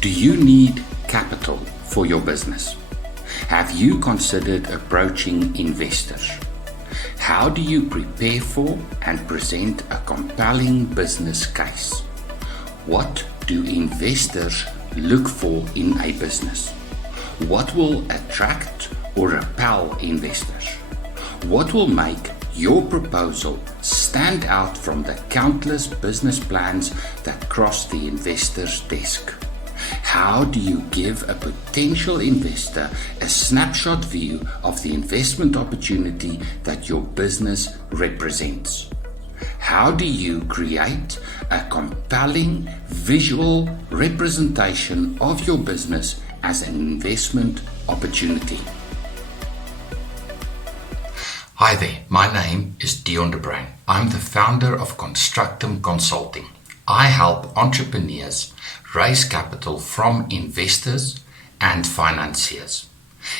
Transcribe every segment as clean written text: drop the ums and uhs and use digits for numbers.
Do you need capital for your business? Have you considered approaching investors? How do you prepare for and present a compelling business case? What do investors look for in a business? What will attract or repel investors? What will make your proposal stand out from the countless business plans that cross the investor's desk? How do you give a potential investor a snapshot view of the investment opportunity that your business represents? How do you create a compelling visual representation of your business as an investment opportunity? Hi there, my name is Dion de Bruin. I'm the founder of Constructum Consulting. I help entrepreneurs raise capital from investors and financiers.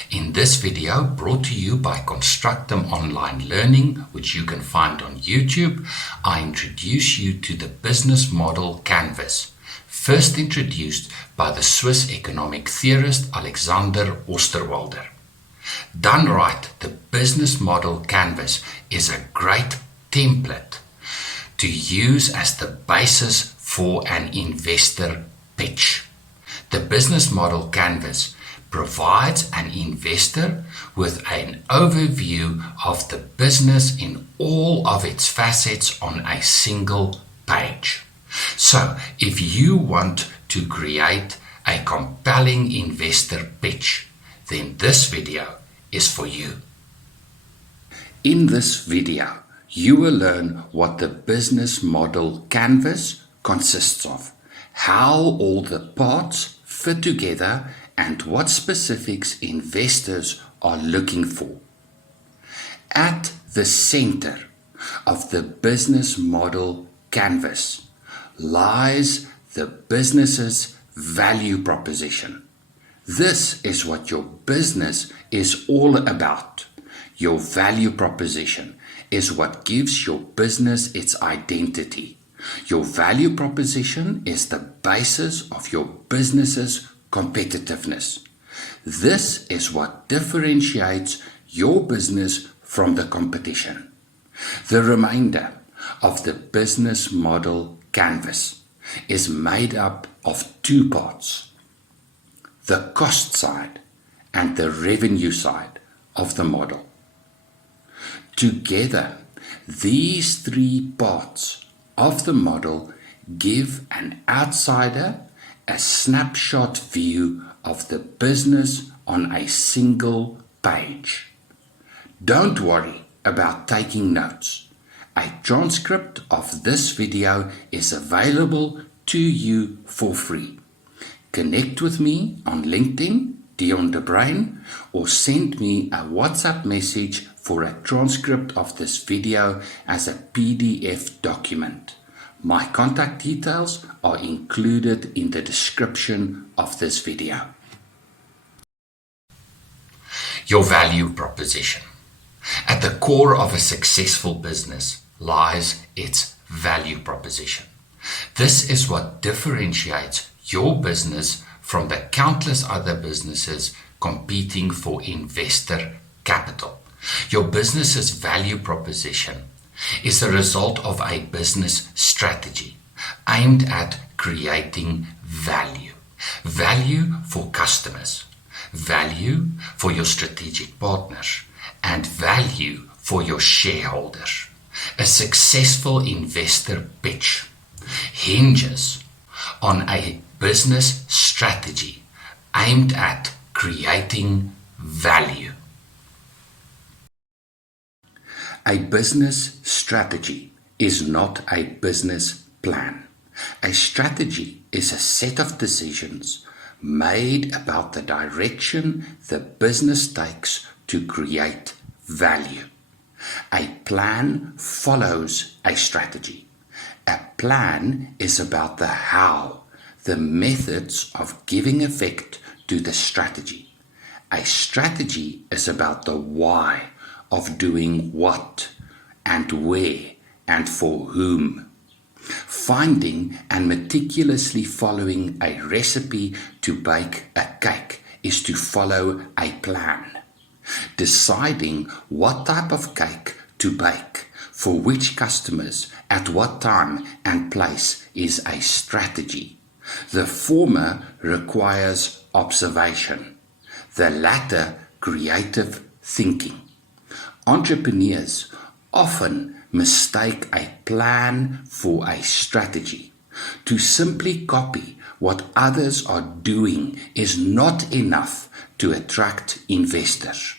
In this video, brought to you by Constructum Online Learning, which you can find on YouTube, I introduce you to the business model canvas, first introduced by the Swiss economic theorist Alexander Osterwalder. Done right, the business model canvas is a great template to use as the basis for an investor pitch. The business model canvas provides an investor with an overview of the business in all of its facets on a single page. So, if you want to create a compelling investor pitch, then this video is for you. In this video, you will learn what the business model canvas consists of, how all the parts fit together, and what specifics investors are looking for. At the center of the business model canvas lies the business's value proposition. This is what your business is all about. Your value proposition is what gives your business its identity. Your value proposition is the basis of your business's competitiveness. This is what differentiates your business from the competition. The remainder of the business model canvas is made up of two parts: the cost side and the revenue side of the model. Together, these three parts of the model give an outsider a snapshot view of the business on a single page. Don't worry about taking notes. A transcript of this video is available to you for free. Connect with me on LinkedIn, Dion de Bruin, or send me a WhatsApp message for a transcript of this video as a PDF document. My contact details are included in the description of this video. Your value proposition. At the core of a successful business lies its value proposition. This is what differentiates your business from the countless other businesses competing for investor capital. Your business's value proposition is the result of a business strategy aimed at creating value. Value for customers, value for your strategic partners, and value for your shareholders. A successful investor pitch hinges on a business strategy aimed at creating value. A business strategy is not a business plan. A strategy is a set of decisions made about the direction the business takes to create value. A plan follows a strategy. A plan is about the how, the methods of giving effect to the strategy. A strategy is about the why of doing what and where and for whom. Finding and meticulously following a recipe to bake a cake is to follow a plan. Deciding what type of cake to bake, for which customers, at what time and place is a strategy. The former requires observation, the latter creative thinking. Entrepreneurs often mistake a plan for a strategy. To simply copy what others are doing is not enough to attract investors.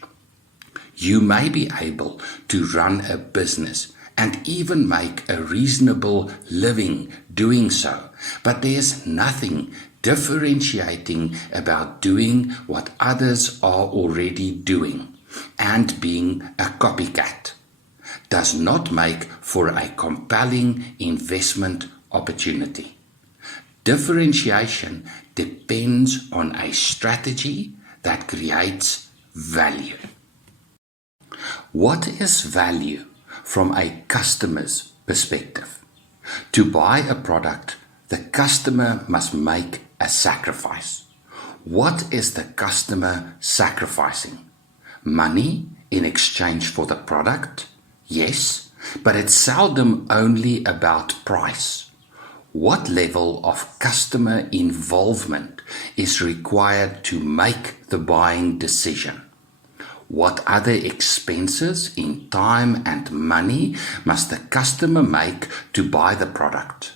You may be able to run a business and even make a reasonable living doing so, but there's nothing differentiating about doing what others are already doing, and being a copycat does not make for a compelling investment opportunity. Differentiation depends on a strategy that creates value. What is value from a customer's perspective? To buy a product, the customer must make a sacrifice. What is the customer sacrificing? Money in exchange for the product? Yes, but it's seldom only about price. What level of customer involvement is required to make the buying decision? What other expenses in time and money must the customer make to buy the product?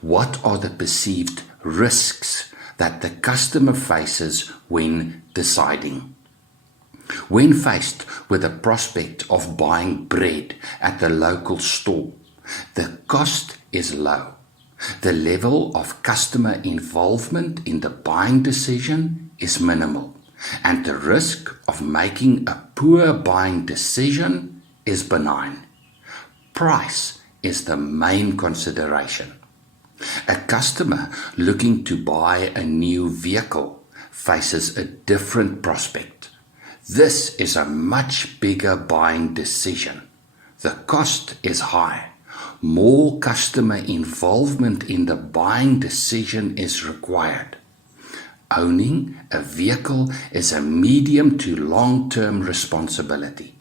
What are the perceived risks that the customer faces when deciding? When faced with the prospect of buying bread at the local store, the cost is low. The level of customer involvement in the buying decision is minimal, and the risk of making a poor buying decision is benign. Price is the main consideration. A customer looking to buy a new vehicle faces a different prospect. This is a much bigger buying decision. The cost is high. More customer involvement in the buying decision is required. Owning a vehicle is a medium to long-term responsibility.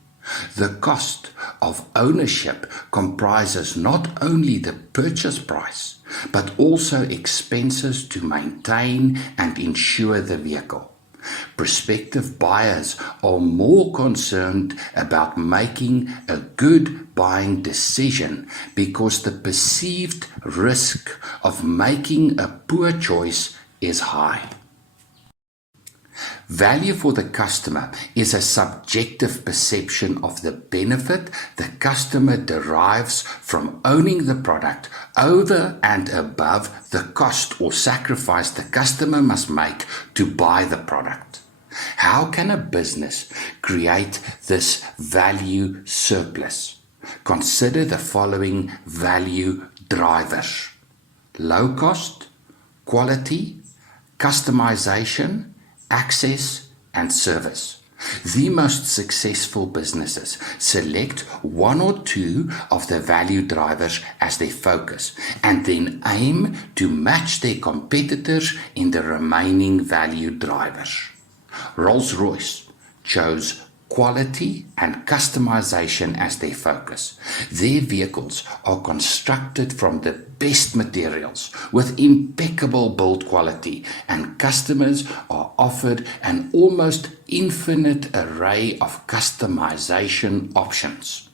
The cost of ownership comprises not only the purchase price, but also expenses to maintain and insure the vehicle. Prospective buyers are more concerned about making a good buying decision because the perceived risk of making a poor choice is high. Value for the customer is a subjective perception of the benefit the customer derives from owning the product over and above the cost or sacrifice the customer must make to buy the product. How can a business create this value surplus? Consider the following value drivers: low cost, quality, customization, access, and service. The most successful businesses select one or two of the value drivers as their focus and then aim to match their competitors in the remaining value drivers. Rolls-Royce chose quality and customization as their focus. Their vehicles are constructed from the best materials with impeccable build quality, and customers are offered an almost infinite array of customization options.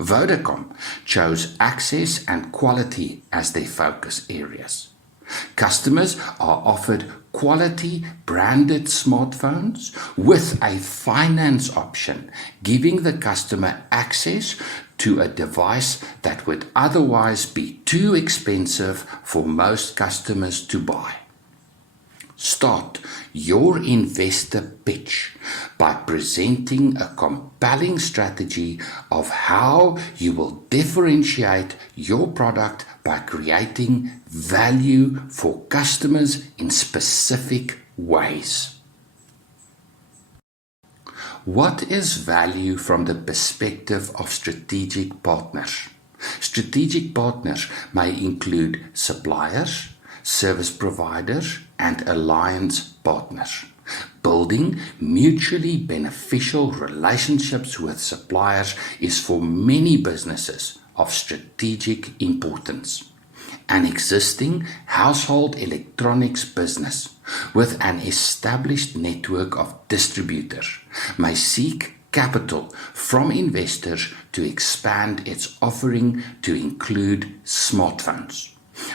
Vodacom chose access and quality as their focus areas. Customers are offered quality branded smartphones with a finance option, giving the customer access to a device that would otherwise be too expensive for most customers to buy. Start your investor pitch by presenting a compelling strategy of how you will differentiate your product by creating value for customers in specific ways. What is value from the perspective of strategic partners? Strategic partners may include suppliers, service providers, and alliance partners. Building mutually beneficial relationships with suppliers is for many businesses of strategic importance. An existing household electronics business with an established network of distributors may seek capital from investors to expand its offering to include smartphones.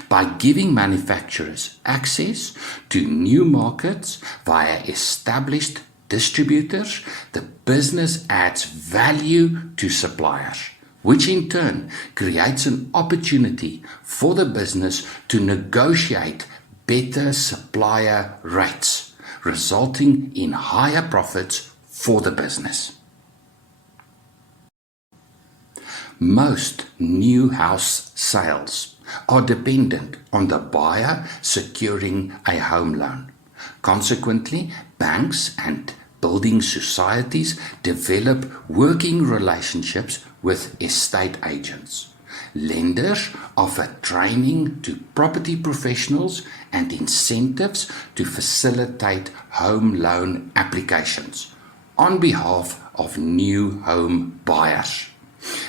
By giving manufacturers access to new markets via established distributors, the business adds value to suppliers, which in turn creates an opportunity for the business to negotiate better supplier rates, resulting in higher profits for the business. Most new house sales are dependent on the buyer securing a home loan. Consequently, banks and building societies develop working relationships with estate agents. Lenders offer training to property professionals and incentives to facilitate home loan applications on behalf of new home buyers.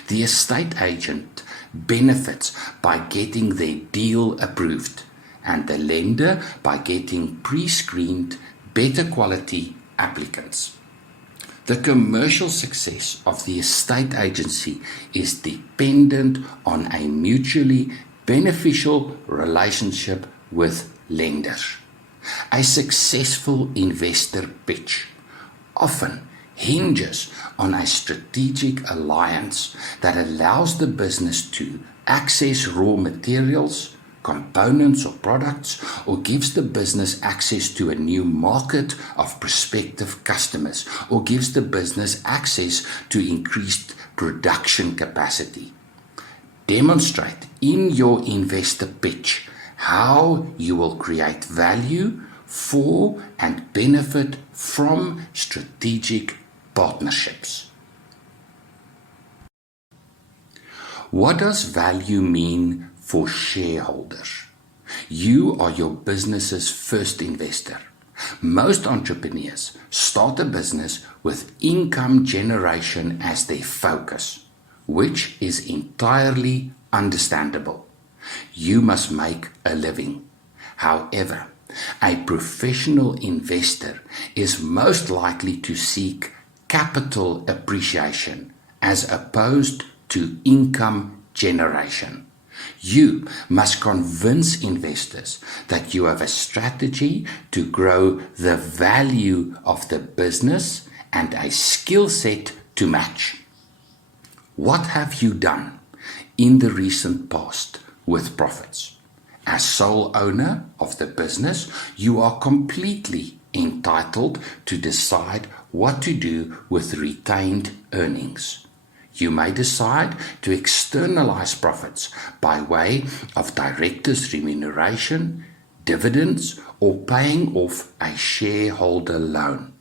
The estate agent benefits by getting their deal approved, and the lender by getting pre-screened, better quality applicants. The commercial success of the estate agency is dependent on a mutually beneficial relationship with lenders. A successful investor pitch often hinges on a strategic alliance that allows the business to access raw materials, components or products, or gives the business access to a new market of prospective customers, or gives the business access to increased production capacity. Demonstrate in your investor pitch how you will create value for and benefit from strategic partnerships. What does value mean for shareholders? You are your business's first investor. Most entrepreneurs start a business with income generation as their focus, which is entirely understandable. You must make a living. However, a professional investor is most likely to seek capital appreciation as opposed to income generation. You must convince investors that you have a strategy to grow the value of the business and a skill set to match. What have you done in the recent past with profits? As sole owner of the business, you are completely entitled to decide what to do with retained earnings. You may decide to externalize profits by way of directors' remuneration, dividends, or paying off a shareholder loan.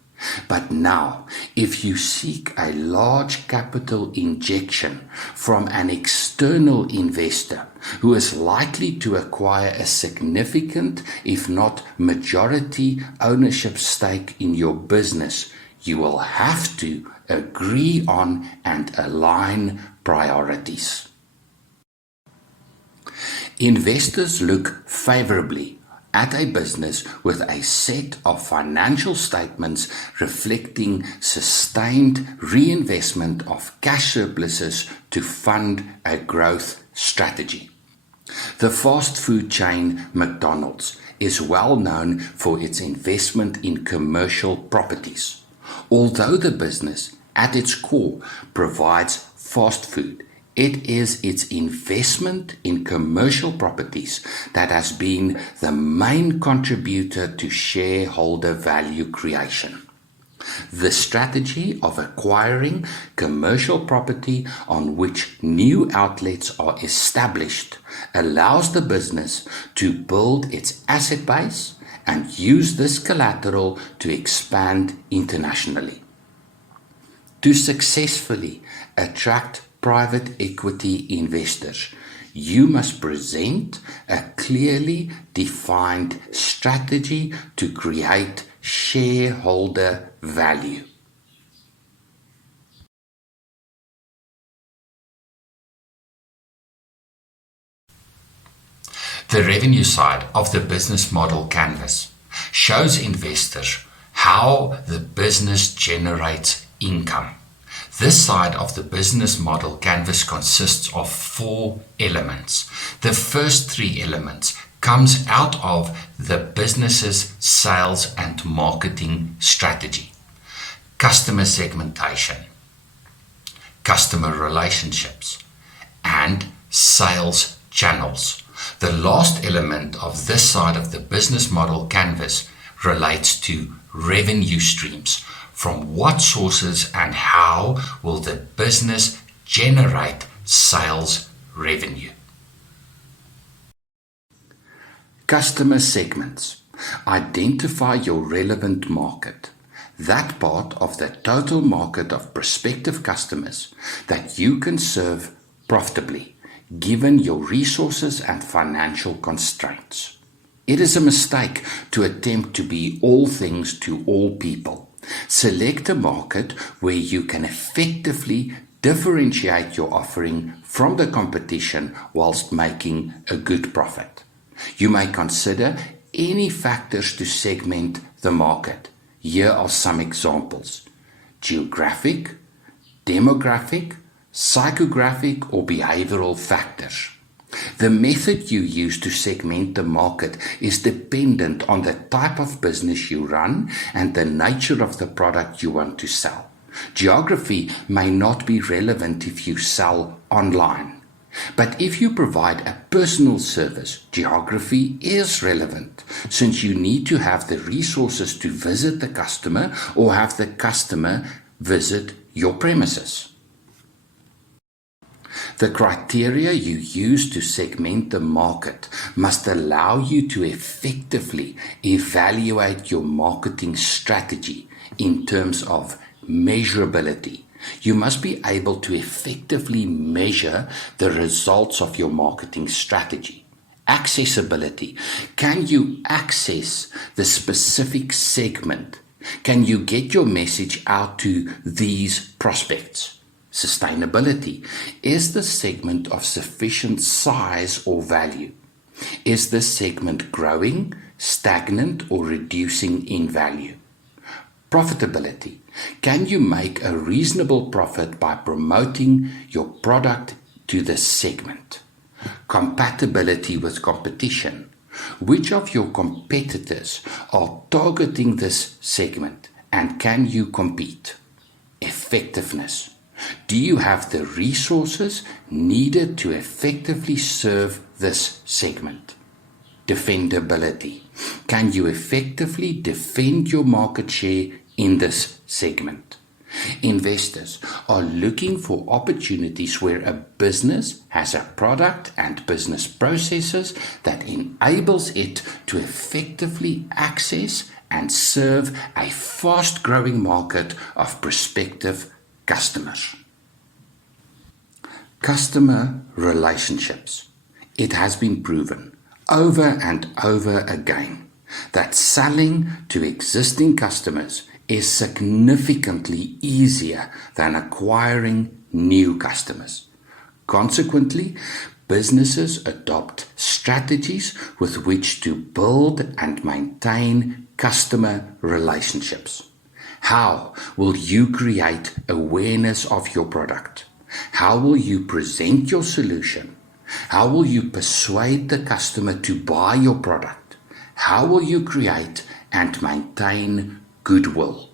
But now, if you seek a large capital injection from an external investor who is likely to acquire a significant, if not majority, ownership stake in your business, you will have to agree on and align priorities. Investors look favorably at a business with a set of financial statements reflecting sustained reinvestment of cash surpluses to fund a growth strategy. The fast food chain McDonald's is well known for its investment in commercial properties. Although the business at its core provides fast food, it is its investment in commercial properties that has been the main contributor to shareholder value creation. The strategy of acquiring commercial property on which new outlets are established allows the business to build its asset base and use this collateral to expand internationally. To successfully attract private equity investors, you must present a clearly defined strategy to create shareholder value. The revenue side of the business model canvas shows investors how the business generates income. This side of the business model canvas consists of 4 elements. The first 3 elements comes out of the business's sales and marketing strategy: customer segmentation, customer relationships, and sales channels. The last element of this side of the business model canvas relates to revenue streams. From what sources and how will the business generate sales revenue? Customer segments. Identify your relevant market, that part of the total market of prospective customers that you can serve profitably, given your resources and financial constraints. It is a mistake to attempt to be all things to all people. Select a market where you can effectively differentiate your offering from the competition whilst making a good profit. You may consider any factors to segment the market. Here are some examples: geographic, demographic, psychographic, or behavioral factors. The method you use to segment the market is dependent on the type of business you run and the nature of the product you want to sell. Geography may not be relevant if you sell online, but if you provide a personal service, geography is relevant, since you need to have the resources to visit the customer or have the customer visit your premises. The criteria you use to segment the market must allow you to effectively evaluate your marketing strategy in terms of measurability. You must be able to effectively measure the results of your marketing strategy. Accessibility. Can you access the specific segment? Can you get your message out to these prospects? Sustainability. Is the segment of sufficient size or value? Is this segment growing, stagnant, or reducing in value? Profitability. Can you make a reasonable profit by promoting your product to this segment? Compatibility with competition. Which of your competitors are targeting this segment, and can you compete? Effectiveness. Do you have the resources needed to effectively serve this segment? Defendability. Can you effectively defend your market share in this segment? Investors are looking for opportunities where a business has a product and business processes that enables it to effectively access and serve a fast-growing market of prospective customers. Customer relationships. It has been proven over and over again that selling to existing customers is significantly easier than acquiring new customers. Consequently, businesses adopt strategies with which to build and maintain customer relationships. How will you create awareness of your product? How will you present your solution? How will you persuade the customer to buy your product? How will you create and maintain goodwill?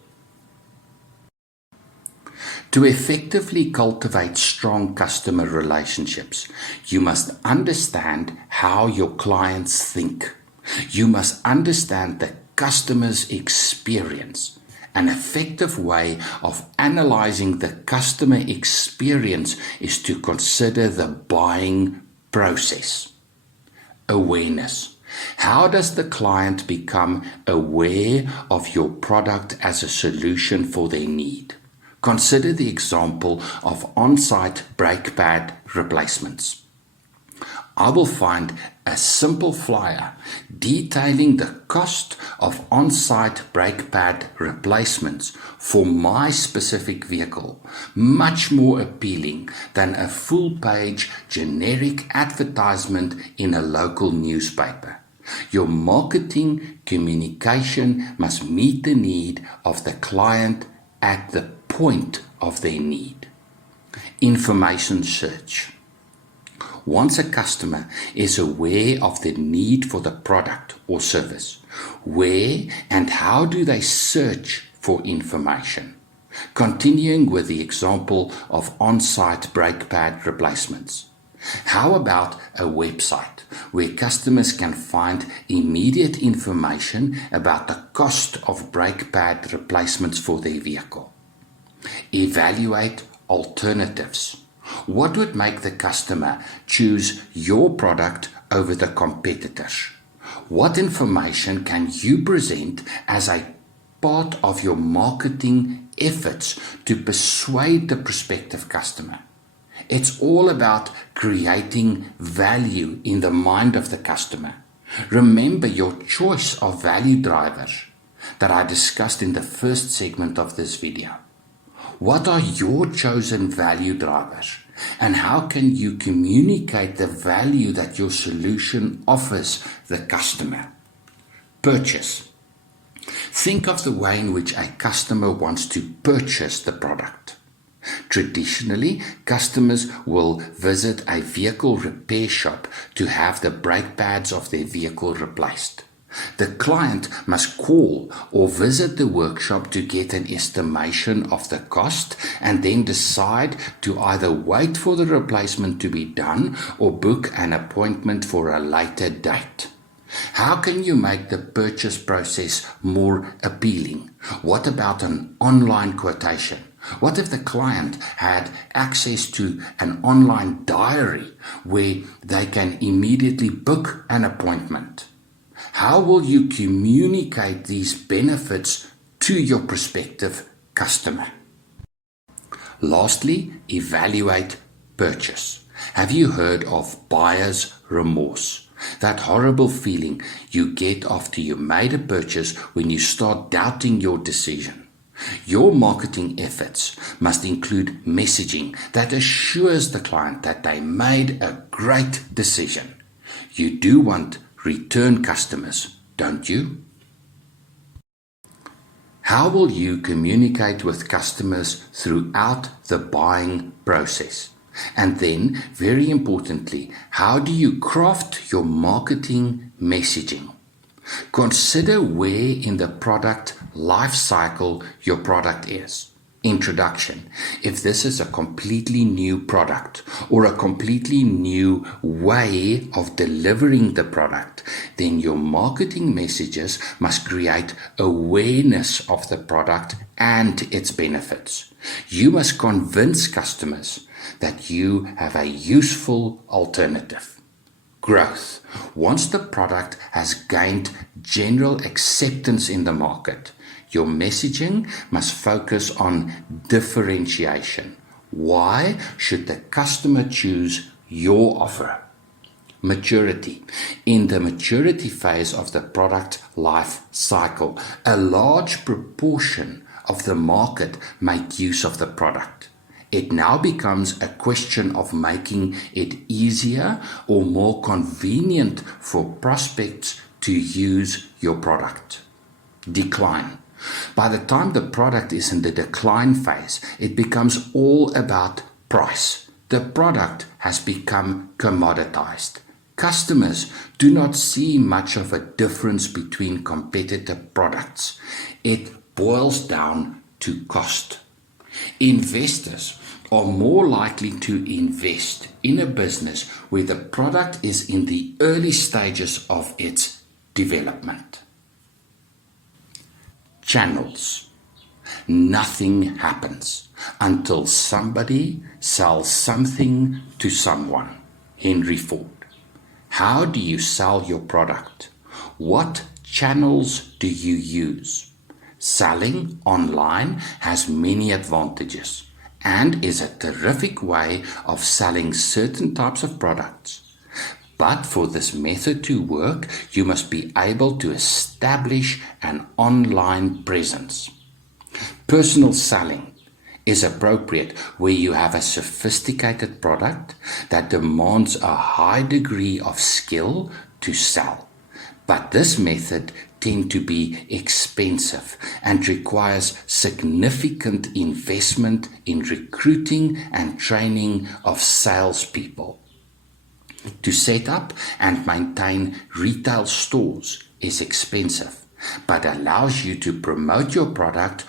To effectively cultivate strong customer relationships, you must understand how your clients think. You must understand the customer's experience. An effective way of analyzing the customer experience is to consider the buying process. Awareness. How does the client become aware of your product as a solution for their need? Consider the example of on-site brake pad replacements. I will find a simple flyer detailing the cost of on-site brake pad replacements for my specific vehicle, much more appealing than a full-page generic advertisement in a local newspaper. Your marketing communication must meet the need of the client at the point of their need. Information search. Once a customer is aware of the need for the product or service, where and how do they search for information? Continuing with the example of on-site brake pad replacements. How about a website where customers can find immediate information about the cost of brake pad replacements for their vehicle? Evaluate alternatives. What would make the customer choose your product over the competitors? What information can you present as a part of your marketing efforts to persuade the prospective customer? It's all about creating value in the mind of the customer. Remember your choice of value drivers that I discussed in the first segment of this video. What are your chosen value drivers, and how can you communicate the value that your solution offers the customer? Purchase. Think of the way in which a customer wants to purchase the product. Traditionally, customers will visit a vehicle repair shop to have the brake pads of their vehicle replaced. The client must call or visit the workshop to get an estimation of the cost and then decide to either wait for the replacement to be done or book an appointment for a later date. How can you make the purchase process more appealing? What about an online quotation? What if the client had access to an online diary where they can immediately book an appointment? How will you communicate these benefits to your prospective customer? Lastly, evaluate purchase. Have you heard of buyer's remorse? That horrible feeling you get after you made a purchase when you start doubting your decision. Your marketing efforts must include messaging that assures the client that they made a great decision. You do want return customers, don't you? How will you communicate with customers throughout the buying process? And then, very importantly, how do you craft your marketing messaging? Consider where in the product life cycle your product is. Introduction. If this is a completely new product or a completely new way of delivering the product, then your marketing messages must create awareness of the product and its benefits. You must convince customers that you have a useful alternative. Growth. Once the product has gained general acceptance in the market, your messaging must focus on differentiation. Why should the customer choose your offer? Maturity. In the maturity phase of the product life cycle, a large proportion of the market make use of the product. It now becomes a question of making it easier or more convenient for prospects to use your product. Decline. By the time the product is in the decline phase, it becomes all about price. The product has become commoditized. Customers do not see much of a difference between competitor products. It boils down to cost. Investors are more likely to invest in a business where the product is in the early stages of its development. Channels. Nothing happens until somebody sells something to someone. Henry Ford. How do you sell your product? What channels do you use? Selling online has many advantages and is a terrific way of selling certain types of products. But for this method to work, you must be able to establish an online presence. Personal selling is appropriate where you have a sophisticated product that demands a high degree of skill to sell. But this method tends to be expensive and requires significant investment in recruiting and training of salespeople. To set up and maintain retail stores is expensive, but allows you to promote your product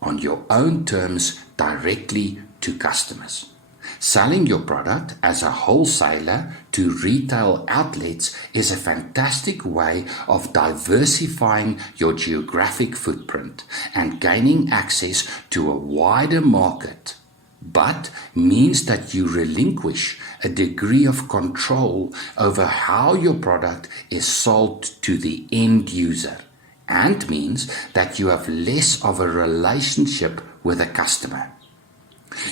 on your own terms directly to customers. Selling your product as a wholesaler to retail outlets is a fantastic way of diversifying your geographic footprint and gaining access to a wider market, but means that you relinquish a degree of control over how your product is sold to the end user, and means that you have less of a relationship with a customer.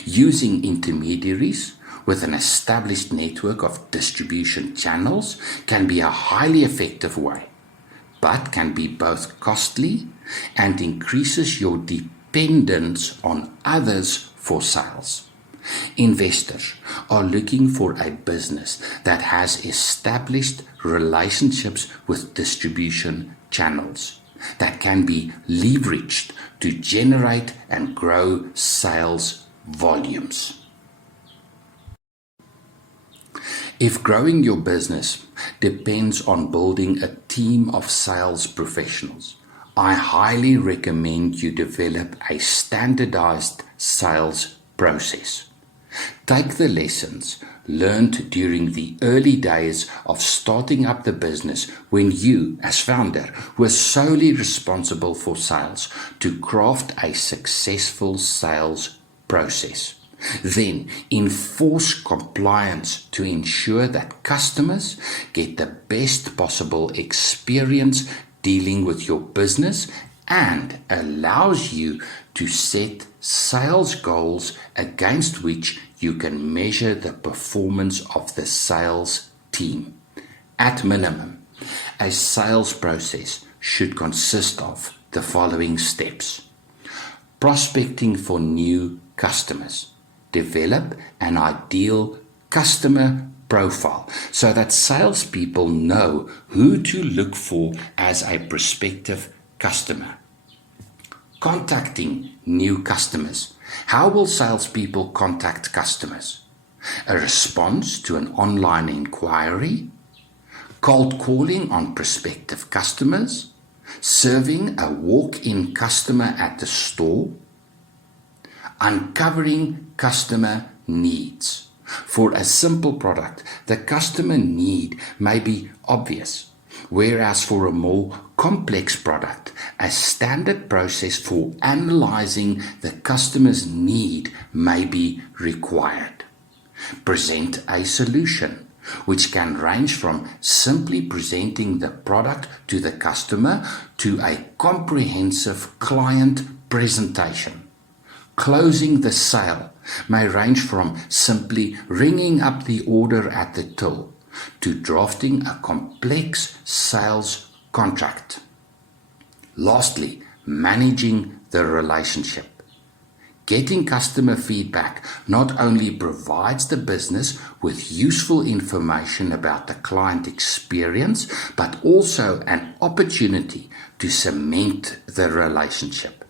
Using intermediaries with an established network of distribution channels can be a highly effective way, but can be both costly and increases your dependence on others for sales. Investors are looking for a business that has established relationships with distribution channels that can be leveraged to generate and grow sales volumes. If growing your business depends on building a team of sales professionals, I highly recommend you develop a standardized sales process. Take the lessons learned during the early days of starting up the business when you, as founder, were solely responsible for sales to craft a successful sales process. Then enforce compliance to ensure that customers get the best possible experience dealing with your business and allows you to set sales goals against which you can measure the performance of the sales team. At minimum, a sales process should consist of the following steps. Prospecting for new customers. Develop an ideal customer profile so that salespeople know who to look for as a prospective customer. Contacting new customers. How will salespeople contact customers? A response to an online inquiry? Cold calling on prospective customers? Serving a walk-in customer at the store? Uncovering customer needs. For a simple product, the customer need may be obvious, whereas for a more complex product, a standard process for analyzing the customer's need may be required. Present a solution, which can range from simply presenting the product to the customer to a comprehensive client presentation. Closing the sale may range from simply ringing up the order at the till to drafting a complex sales contract. Lastly, managing the relationship. Getting customer feedback not only provides the business with useful information about the client experience, but also an opportunity to cement the relationship.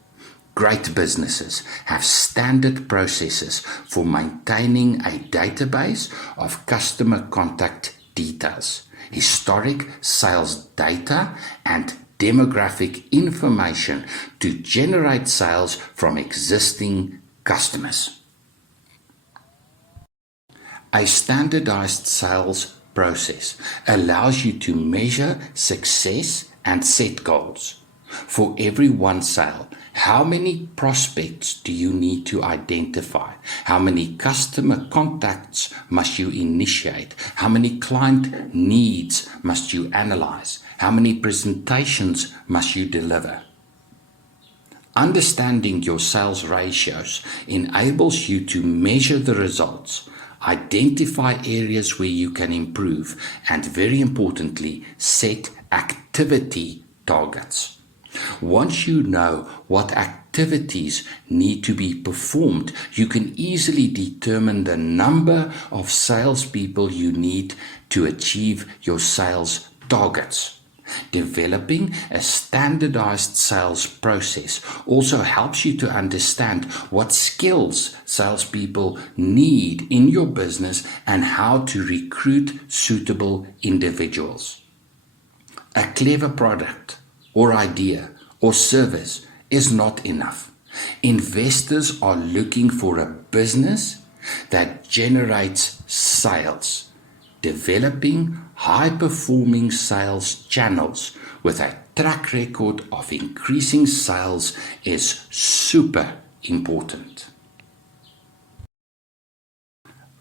Great businesses have standard processes for maintaining a database of customer contact details, historic sales data, and demographic information to generate sales from existing customers. A standardized sales process allows you to measure success and set goals. For every one sale, how many prospects do you need to identify? How many customer contacts must you initiate? How many client needs must you analyze? How many presentations must you deliver? Understanding your sales ratios enables you to measure the results, identify areas where you can improve, and very importantly, set activity targets. Once you know what activities need to be performed, you can easily determine the number of salespeople you need to achieve your sales targets. Developing a standardized sales process also helps you to understand what skills salespeople need in your business and how to recruit suitable individuals. A clever product or idea or service is not enough. Investors are looking for a business that generates sales. Developing high-performing sales channels with a track record of increasing sales is super important.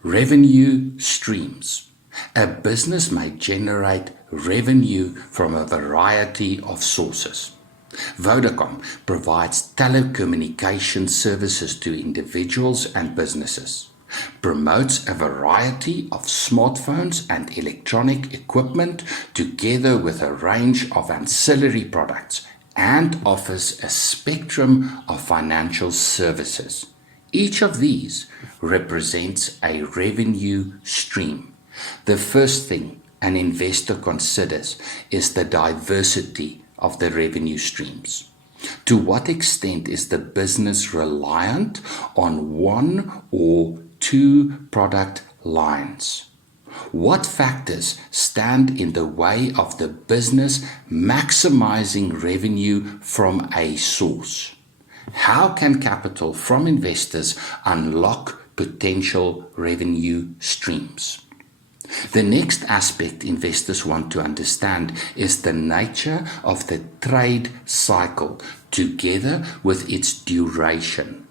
Revenue streams. A business may generate revenue from a variety of sources. Vodacom provides telecommunication services to individuals and businesses, promotes a variety of smartphones and electronic equipment together with a range of ancillary products, and offers a spectrum of financial services. Each of these represents a revenue stream. The first thing an investor considers is the diversity of the revenue streams. To what extent is the business reliant on one or two product lines? What factors stand in the way of the business maximizing revenue from a source? How can capital from investors unlock potential revenue streams? The next aspect investors want to understand is the nature of the trade cycle together with its duration.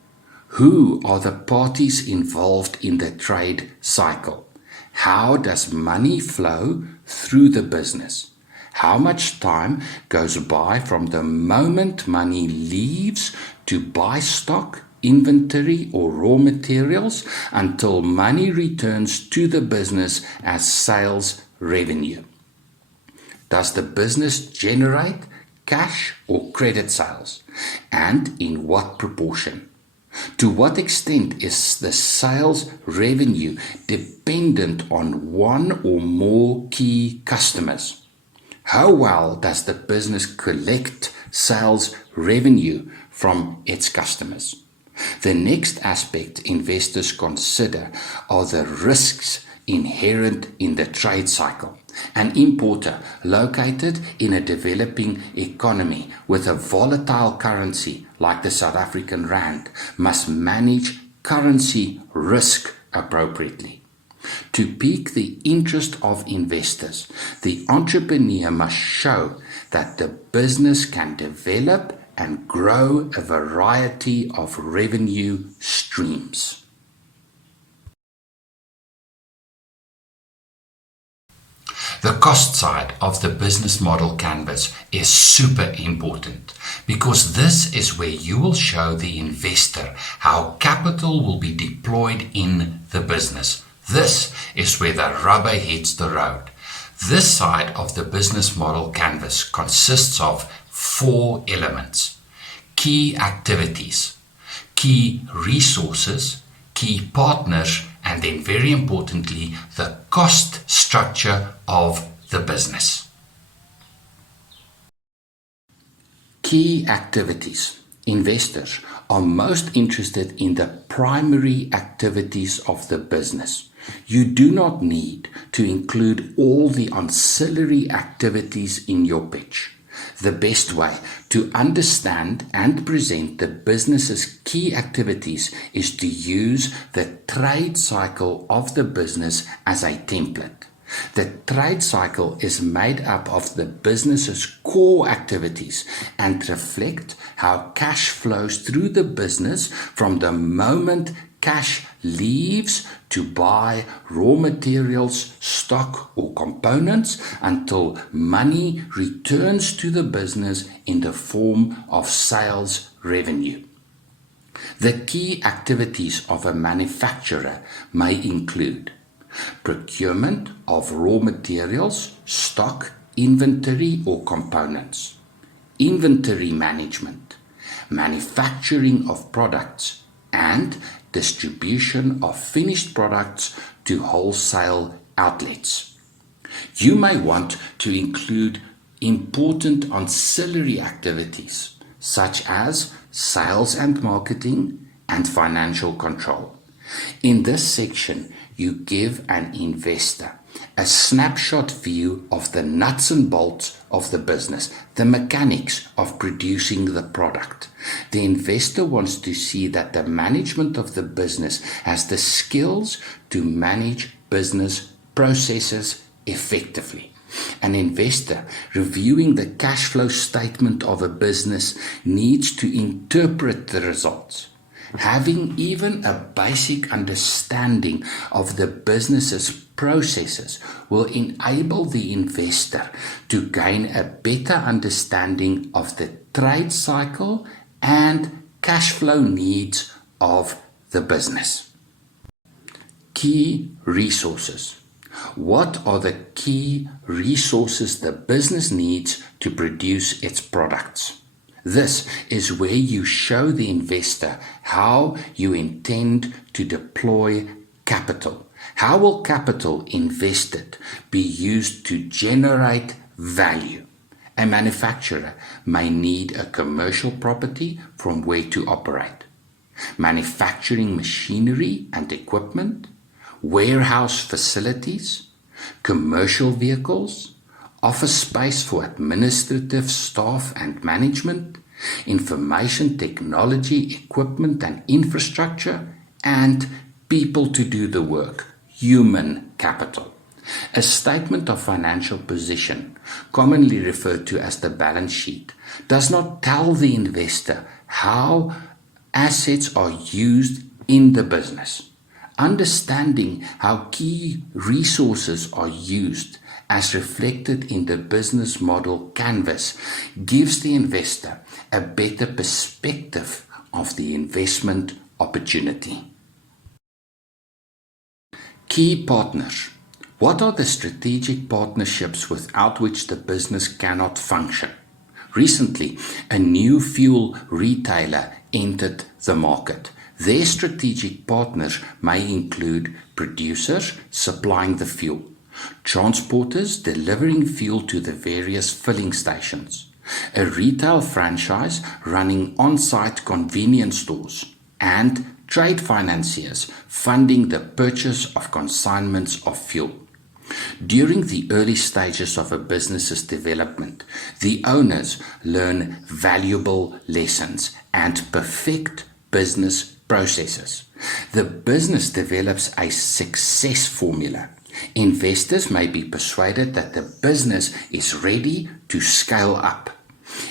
Who are the parties involved in the trade cycle? How does money flow through the business? How much time goes by from the moment money leaves to buy stock, inventory, or raw materials until money returns to the business as sales revenue? Does the business generate cash or credit sales, and in what proportion? To what extent is the sales revenue dependent on one or more key customers? How well does the business collect sales revenue from its customers? The next aspect investors consider are the risks inherent in the trade cycle. An importer located in a developing economy with a volatile currency like the South African rand must manage currency risk appropriately. To pique the interest of investors, the entrepreneur must show that the business can develop and grow a variety of revenue streams. The cost side of the business model canvas is super important because this is where you will show the investor how capital will be deployed in the business. This is where the rubber hits the road. This side of the business model canvas consists of 4 elements: key activities, key resources, key partners, and then very importantly, the cost structure of the business. Key activities. Investors are most interested in the primary activities of the business. You do not need to include all the ancillary activities in your pitch. The best way to understand and present the business's key activities is to use the trade cycle of the business as a template. The trade cycle is made up of the business's core activities and reflect how cash flows through the business from the moment cash leaves to buy raw materials, stock, or components until money returns to the business in the form of sales revenue. The key activities of a manufacturer may include procurement of raw materials, stock, inventory, or components, inventory management, manufacturing of products, and distribution of finished products to wholesale outlets. You may want to include important ancillary activities such as sales and marketing and financial control. In this section, you give an investor a snapshot view of the nuts and bolts of the business, the mechanics of producing the product. The investor wants to see that the management of the business has the skills to manage business processes effectively. An investor reviewing the cash flow statement of a business needs to interpret the results. Having even a basic understanding of the business's processes will enable the investor to gain a better understanding of the trade cycle and cash flow needs of the business. Key resources. What are the key resources the business needs to produce its products? This is where you show the investor how you intend to deploy capital. How will capital invested be used to generate value? A manufacturer may need a commercial property from where to operate, manufacturing machinery and equipment, warehouse facilities, commercial vehicles, office space for administrative staff and management, information technology equipment and infrastructure, and people to do the work, human capital. A statement of financial position, commonly referred to as the balance sheet, does not tell the investor how assets are used in the business. Understanding how key resources are used as reflected in the business model canvas gives the investor a better perspective of the investment opportunity. Key partners. What are the strategic partnerships without which the business cannot function? Recently, a new fuel retailer entered the market. Their strategic partners may include producers supplying the fuel, transporters delivering fuel to the various filling stations, a retail franchise running on-site convenience stores, and trade financiers funding the purchase of consignments of fuel. During the early stages of a business's development, the owners learn valuable lessons and perfect business processes. The business develops a success formula. Investors may be persuaded that the business is ready to scale up.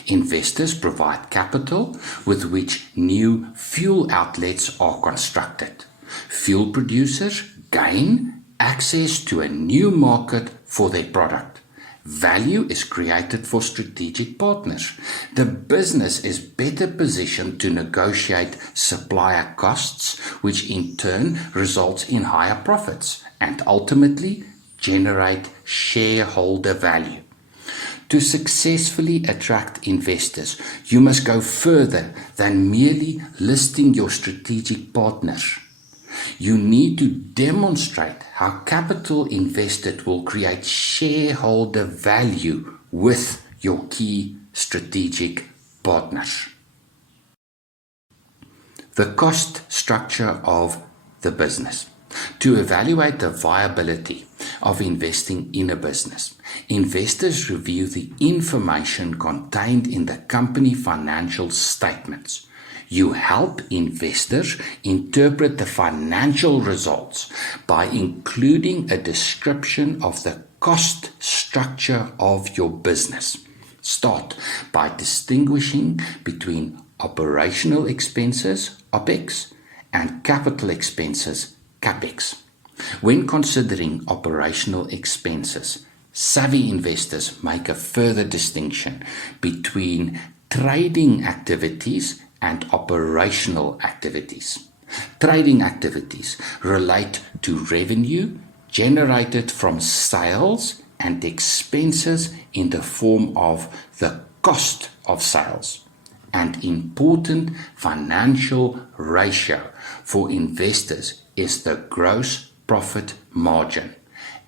Investors provide capital with which new fuel outlets are constructed. Fuel producers gain access to a new market for their product. Value is created for strategic partners. The business is better positioned to negotiate supplier costs, which in turn results in higher profits and ultimately generate shareholder value. To successfully attract investors, you must go further than merely listing your strategic partners. You need to demonstrate how capital invested will create shareholder value with your key strategic partners. The cost structure of the business. To evaluate the viability of investing in a business, investors review the information contained in the company financial statements. You help investors interpret the financial results by including a description of the cost structure of your business. Start by distinguishing between operational expenses, OPEX, and capital expenses, CapEx. When considering operational expenses, savvy investors make a further distinction between trading activities and operational activities. Trading activities relate to revenue generated from sales and expenses in the form of the cost of sales. An important financial ratio for investors is the gross profit margin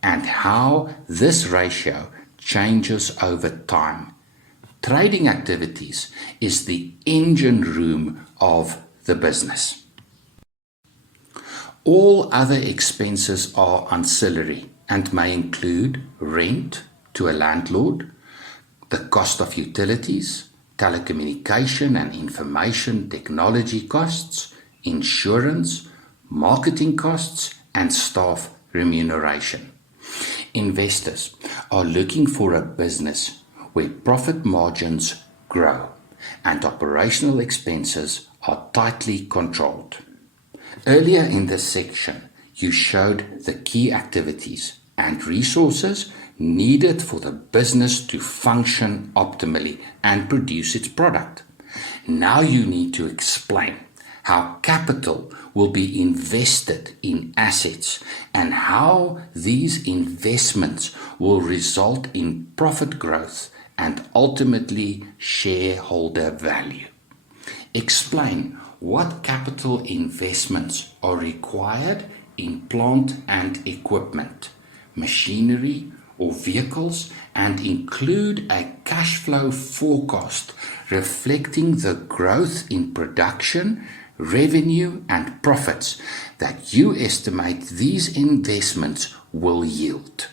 and how this ratio changes over time. Trading activities is the engine room of the business. All other expenses are ancillary and may include rent to a landlord, the cost of utilities, telecommunication and information technology costs, insurance, marketing costs, and staff remuneration. Investors are looking for a business where profit margins grow and operational expenses are tightly controlled. Earlier in this section, you showed the key activities and resources needed for the business to function optimally and produce its product. Now you need to explain how capital will be invested in assets and how these investments will result in profit growth and ultimately shareholder value. Explain what capital investments are required in plant and equipment, machinery or vehicles, and include a cash flow forecast reflecting the growth in production, revenue and profits that you estimate these investments will yield.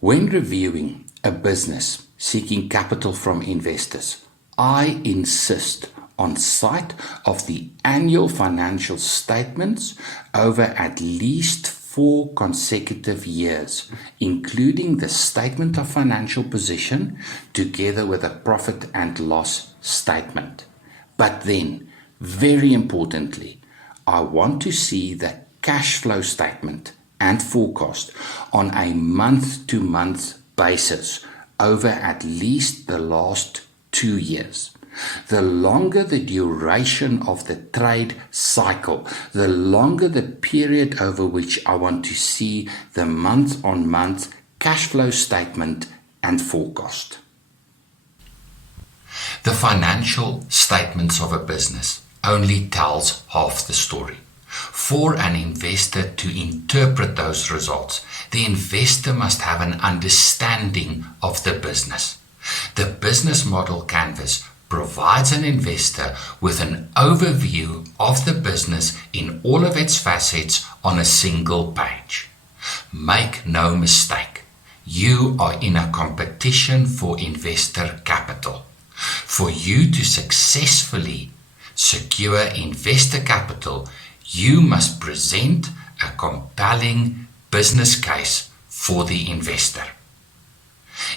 When reviewing a business seeking capital from investors, I insist on sight of the annual financial statements over at least 4 consecutive years, including the statement of financial position together with a profit and loss statement. But then, very importantly, I want to see the cash flow statement and forecast on a month-to-month basis over at least the last 2 years. The longer the duration of the trade cycle, the longer the period over which I want to see the month-on-month cash flow statement and forecast. The financial statements of a business only tells half the story. For an investor to interpret those results, the investor must have an understanding of the business. The business model canvas provides an investor with an overview of the business in all of its facets on a single page. Make no mistake, you are in a competition for investor capital. For you to successfully secure investor capital, you must present a compelling business case for the investor.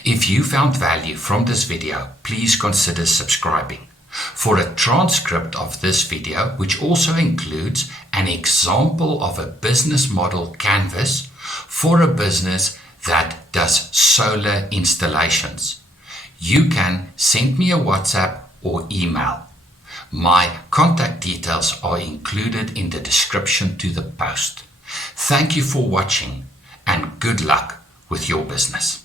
If you found value from this video, please consider subscribing. For a transcript of this video, which also includes an example of a business model canvas for a business that does solar installations, you can send me a WhatsApp or email. My contact details are included in the description to the post. Thank you for watching and good luck with your business.